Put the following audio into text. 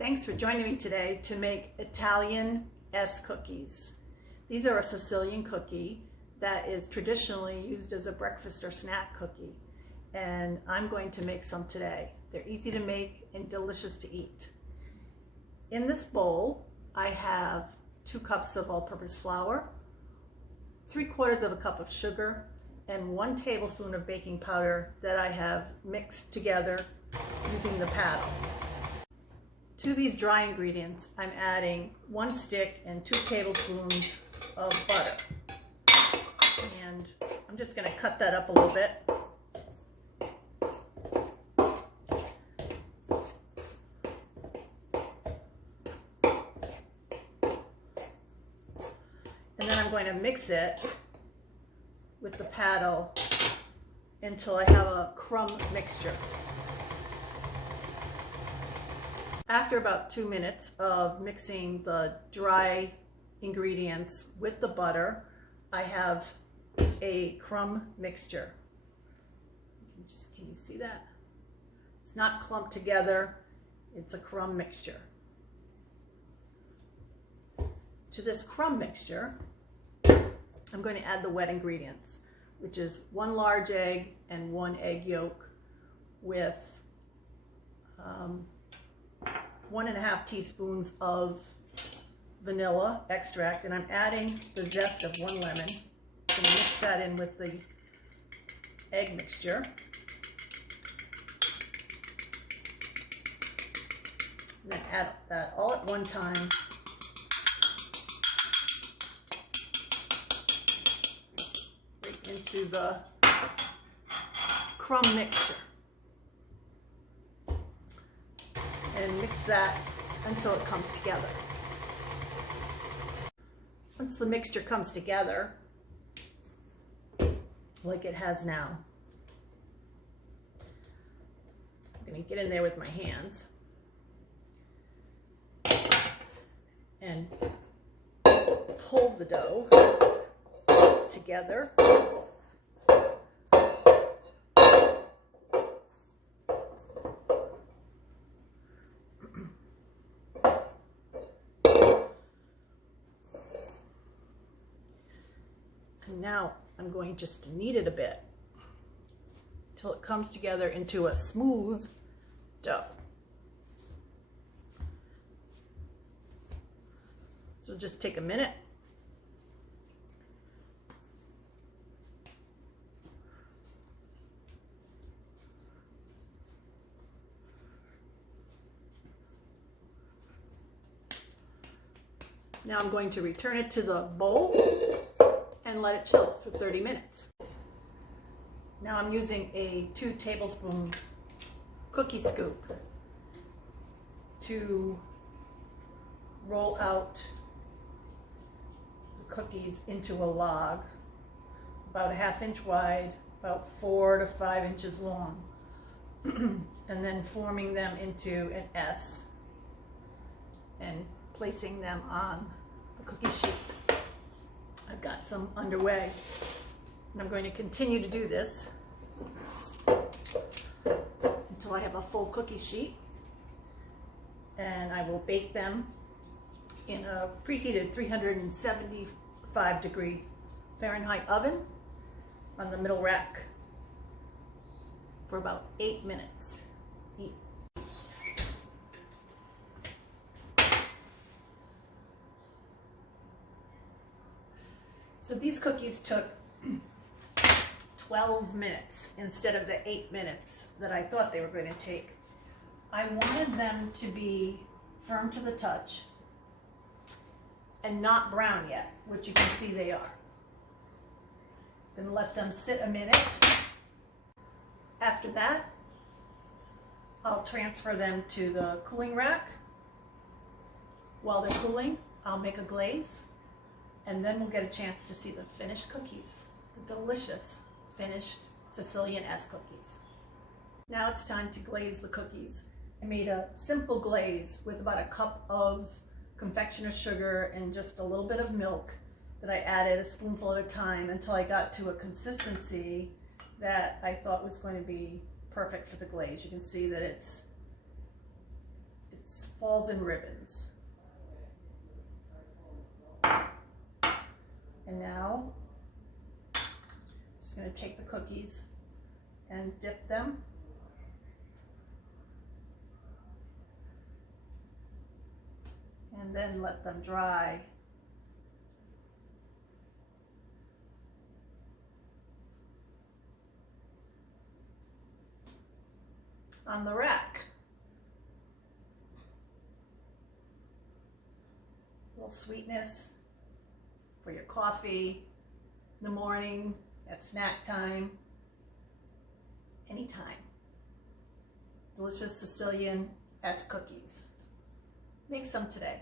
Thanks for joining me today to make Italian cookies. These are a Sicilian cookie that is traditionally used as a breakfast or snack cookie, and I'm going to make some today. They're easy to make and delicious to eat. In this bowl, I have 2 cups of all-purpose flour, 3/4 of a cup of sugar, and 1 tablespoon of baking powder that I have mixed together using the paddle. To these dry ingredients, I'm adding 1 stick and 2 tablespoons of butter. And I'm just going to cut that up a little bit. And then I'm going to mix it with the paddle until I have a crumb mixture. After about 2 minutes of mixing the dry ingredients with the butter, I have a crumb mixture. Can you see that? It's not clumped together, it's a crumb mixture. To this crumb mixture, I'm going to add the wet ingredients, which is 1 large egg and 1 egg yolk with 1.5 teaspoons of vanilla extract, and I'm adding the zest of 1 lemon. I'm going to mix that in with the egg mixture. And then add that all at one time. Right into the crumb mixture. And mix that until it comes together. Once the mixture comes together, like it has now, I'm going to get in there with my hands and pull the dough together. Now I'm going just to knead it a bit until it comes together into a smooth dough. So just take a minute. Now I'm going to return it to the bowl and let it chill for 30 minutes. Now I'm using a 2 tablespoon cookie scoop to roll out the cookies into a log, about a 1/2 inch wide, about 4 to 5 inches long, and then forming them into an S and placing them on the cookie sheet. I've got some underway, and I'm going to continue to do this until I have a full cookie sheet, and I will bake them in a preheated 375 degree Fahrenheit oven on the middle rack for about 8 minutes. So these cookies took 12 minutes instead of the 8 minutes that I thought they were going to take. I wanted them to be firm to the touch and not brown yet, which you can see they are. Then let them sit a minute. After that, I'll transfer them to the cooling rack. While they're cooling, I'll make a glaze. And then we'll get a chance to see the finished cookies, the delicious finished Sicilian cookies. Now it's time to glaze the cookies. I made a simple glaze with about 1 cup of confectioner's sugar and just a little bit of milk that I added a spoonful at a time until I got to a consistency that I thought was going to be perfect for the glaze. You can see that it's falls in ribbons. And now, just going to take the cookies and dip them. And then let them dry. On the rack. A little sweetness for your coffee in the morning, at snack time, anytime. Delicious Sicilian cookies. Make some today.